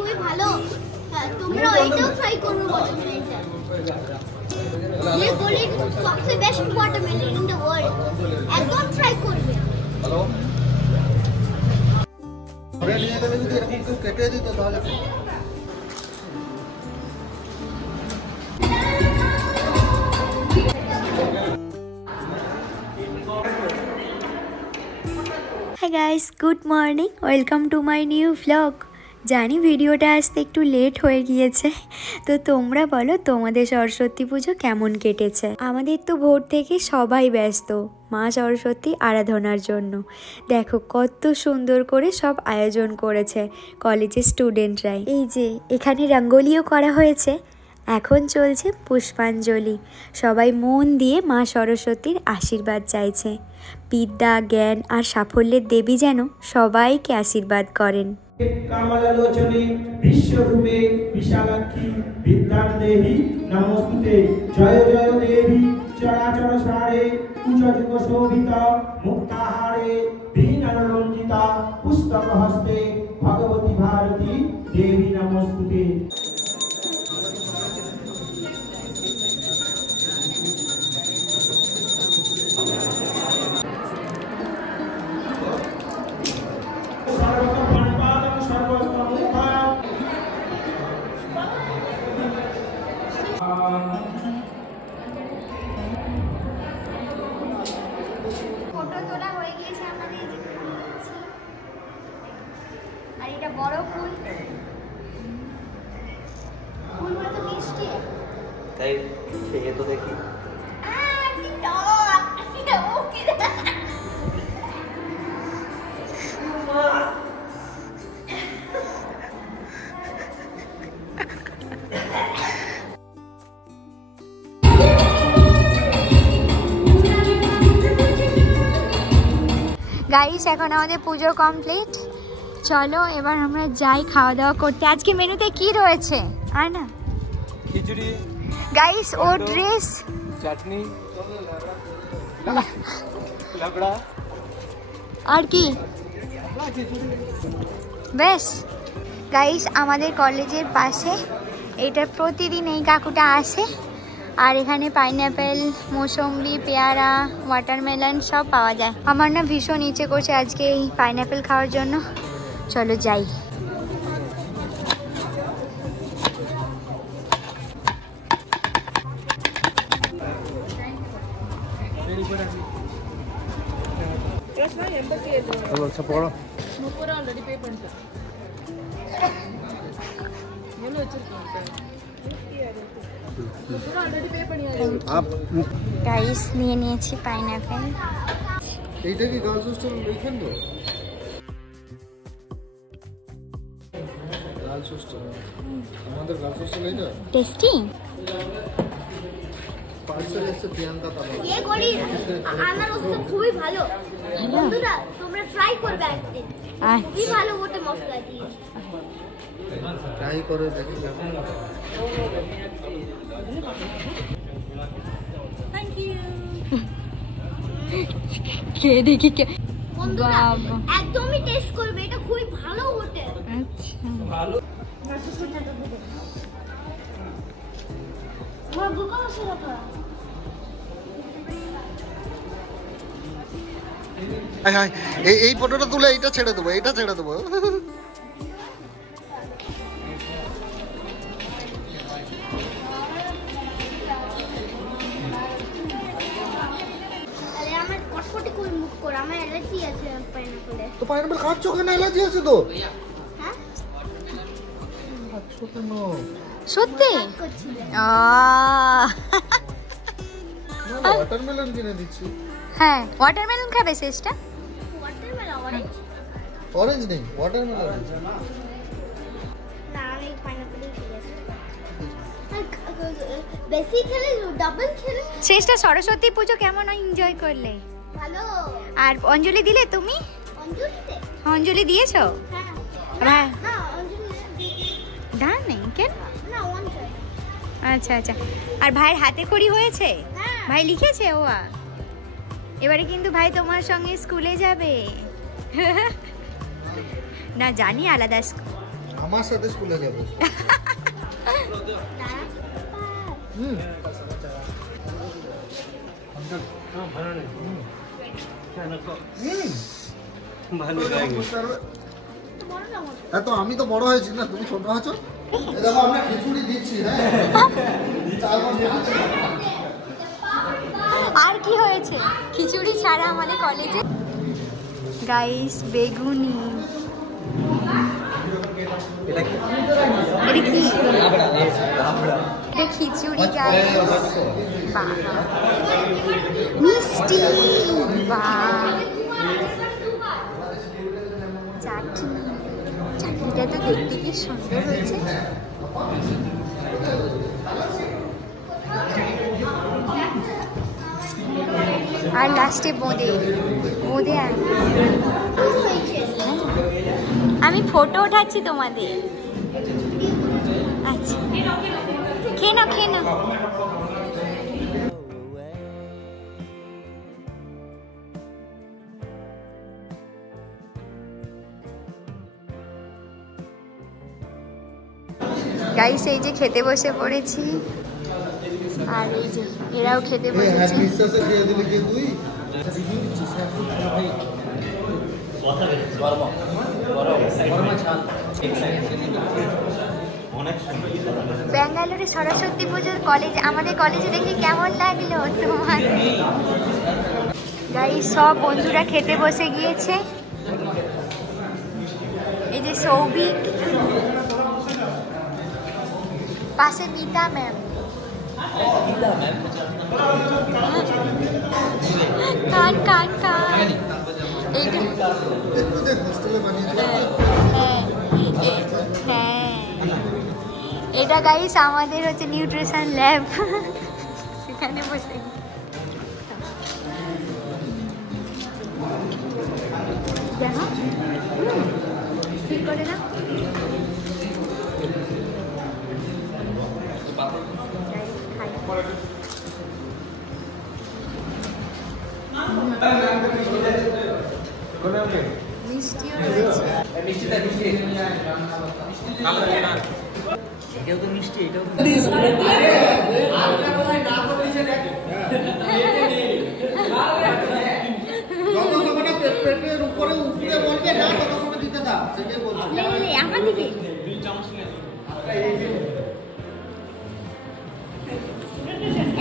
খুবই ভালো। তোমরা এটাও ট্রাই করো ওয়াটারমেলনটা। ये बोले सबसे best watermelon in the world. একদম ট্রাই করবে। হ্যালো ওরে নিয়ে গেলে যদি এরকম কেউ কেটে দিত তাহলে hi guys, good morning, welcome to my new vlog. জানি ভিডিওটা আসতে একটু লেট হয়ে গিয়েছে, তো তোমরা বলো তোমাদের সরস্বতী পুজো কেমন কেটেছে। আমাদের তো ভোর থেকে সবাই ব্যস্ত মা সরস্বতী আরাধনার জন্য। দেখো কত সুন্দর করে সব আয়োজন করেছে কলেজের স্টুডেন্টরাই। এই যে এখানে রঙ্গোলিও করা হয়েছে। এখন চলছে পুষ্পাঞ্জলি। সবাই মন দিয়ে মা সরস্বতীর আশীর্বাদ চাইছে। বিদ্যা, জ্ঞান আর সাফল্যের দেবী যেন সবাইকে আশীর্বাদ করেন। কামলালোচনে বিশ্বরূপে বিশালাক্ষী বিদ্যাং দেহি নমস্তুতে। জয় জয় দেবী চরাচর সারে কুচযুগ শোভিতা মুক্তাহারে বীণারঞ্জিতা পুস্তক হস্তে ভগবতী ভারতী দেবী নমস্তুতে। ফটো তোলা হয়ে গিয়েছে আমাদের। আর এটা বড় ফুল, ফুলগুলো তো মিষ্টি। তাই খেয়ে তো দেখি। গাইস, এখন আমাদের পুজো কমপ্লিট। চলো এবার আমরা যাই খাওয়া দাওয়া করতে। আজকে মেনুতে কি রয়েছে আয় না? খিচুড়ি গাইস, ও ড্রেস, চাটনি, লাবড়া আর কি বেশ। গাইস, আমাদের কলেজের পাশে এটা প্রতিদিন এই কাকুটা আসে, আর এখানে পাইনাপেল, মৌসম্বি, পেয়ারা, ওয়াটারমেলন সব পাওয়া যায়। আমার না ভীষণ ইচ্ছে করছে আজকে এই পাইনাপেল খাওয়ার জন্য। চলো যাই। গাইস, নিয়ে নিয়েছি পাইনাপেল। এইটা কি গার্লস হোস্টেল এইখান তো? গার্লস হোস্টেল, আমাদের গার্লস হোস্টেল এইটা। টেস্টি পার্সেল এসে প্রিয়াঙ্কা তাবা। এই করি আমার ওটা খুবই ভালো। বন্ধুরা তোমরা ট্রাই করবে একদিন। খুবই ভালো ওটা মশলা দিয়ে। ট্রাই করে দেখি। Thank you. কে দেখি কে বন্ধুরা একদমই টেস্ট করবে, এটা খুবই ভালো হোটেল। আচ্ছা ভালো। আমার বুকা আছে রাখা। হাই হাই, এই ফটোটা তুলে এইটা ছেড়ে দেবো, এইটা ছেড়ে দেবো। আমার অ্যালার্জি আছে পাইনাপেলে। তো পাইনাপেল খাচ্ছ কেন? অ্যালার্জি আছে তো? হ্যাঁ খাচ্ছ কেন? সত্যি? ওয়াটারমেলন কিনে দিচ্ছি। হ্যাঁ, ওয়াটারমেলন খাবে শেষটা? Watermelon orange? অরেঞ্জ নেই, ওয়াটারমেলন। না আমি পাইনাপেল খেয়েছি। বেশি খেলে ডাবল খেলে। শেষটা সরস্বতী পুজো কেমন এনজয় করলে? ভালো। আর অঞ্জলি দিলে তুমি? অঞ্জলিতে? অঞ্জলি দিয়েছো? হ্যাঁ। না অঞ্জলি ডান নেই কেন? না অঞ্জলি। আচ্ছা আচ্ছা। আর ভাইয়ের হাতে খড়ি হয়েছে? ভাই লিখেছে ওয়া? এবারে কিন্তু ভাই তোমার সঙ্গে স্কুলে যাবে। না জানি আলাদা স্কুল। আমার সাথে স্কুলে যাব। এত আমি তো বড় হয়েছি না, তুমি ছোট আছো। দেখো আমরা খিচুড়ি দিচ্ছি। আর কি হয়েছে খিচুড়ি ছাড়া আমাদের কলেজে? গাইস বেগুনি, এটা খিচুড়ি গাইস, মিষ্টি, চাটনিটা তো দেখতে কি সুন্দর হয়েছে। আর লাস্টে বোঁদে আমি ফটো ওঠাচ্ছি তোমাদের। আচ্ছা খেয়ে নাও। গাইস এই যে খেতে বসে পড়েছি, আর এই যে এরাও খেতে বসেছে। ব্যাঙ্গালোরে সরস্বতী পুজোর আমাদের কলেজে দেখে কেমন লাগলো তোমার? গাইস সব বন্ধুরা খেতে বসে গিয়েছে। এই যে সৌভিক, পাশে মিতা ম্যাম, কান এটা গাইস আমাদের হচ্ছে নিউট্রিশন ল্যাব, সেখানে বসে দেখো ঠিক করে না। মিষ্টিও রয়েছে।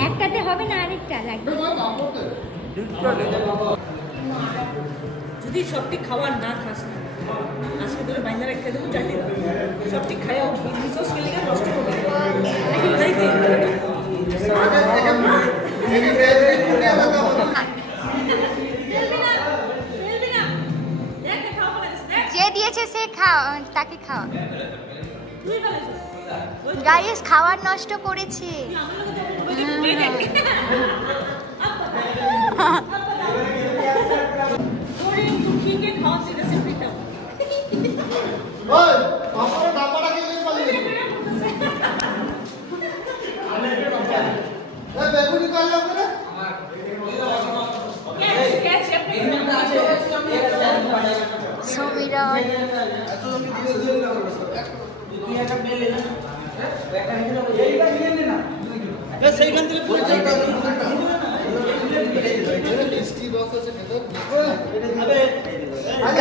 একটাতে হবে না, আরেকটা লাগবে। যদি সবটি খাওয়ার না খাস না, আজকে ধরে বাইনা রেখে দেবো, চাটে সবটি খাইয়া উঠবি, রিসোর্স খেলে নষ্ট হবে। যে দিয়েছে সে তাকে খাওয়া। গাইস খাবার নষ্ট করেছে।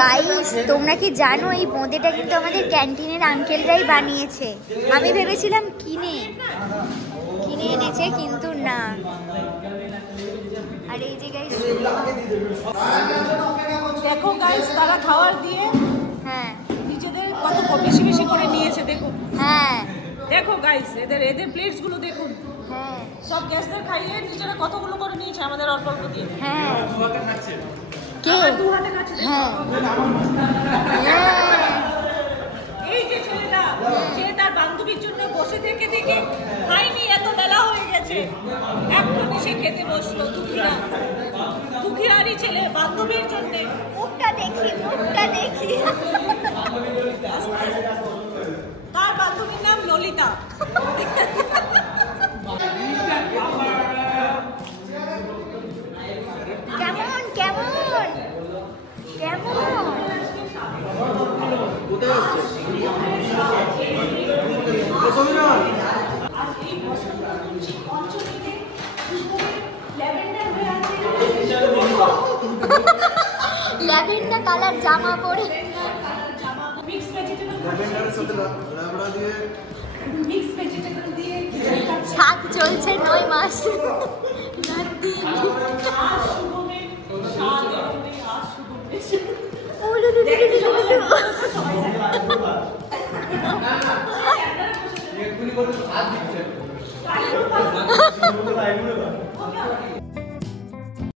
গাইস তোমরা কি জানো এই বোঁদেটা কিন্তু আমাদের ক্যান্টিনের আঙ্কেলরাই বানিয়েছে। আমি ভেবেছিলাম কিনে এনেছে, কিন্তু না। আর এই যে গাইস দেখো গাইস তারা খাবার দিয়ে হ্যাঁ নিজেদের কত বেশি বেশি করে নিয়েছে। দেখো হ্যাঁ দেখো গাইস এদের প্লেটস গুলো দেখুন। হ্যাঁ সব গেস্টদের খাইয়ে নিজেরা কতগুলো করে নিয়েছে আমাদের অল্প অল্প দিয়ে। হ্যাঁ কে দু হাতে খাচ্ছে। হ্যাঁ এই যে ছেলেটা, সে তার বান্ধবীর জন্য বসে থেকে খাইনি, এত বেলা হয়ে গেছে, এখনই সে খেতে বসলো। দুঃখিয়ারি ছেলে বান্ধবীর জন্য। মুখটা দেখি তার বান্ধবীর নাম ললিতা। কেমন কোথায় আর এই বসন্ত অঞ্চলে ল্যাভেন্ডার হয়ে আছে, ল্যাভেন্ডার কালার জামা পরে মিক্স ভেজিটেবল দিয়ে শাক চলছে 9 মাস। আর শুভমের স্বাদ এরকমই, আর শুভমের উলু লু লু লু লু লু।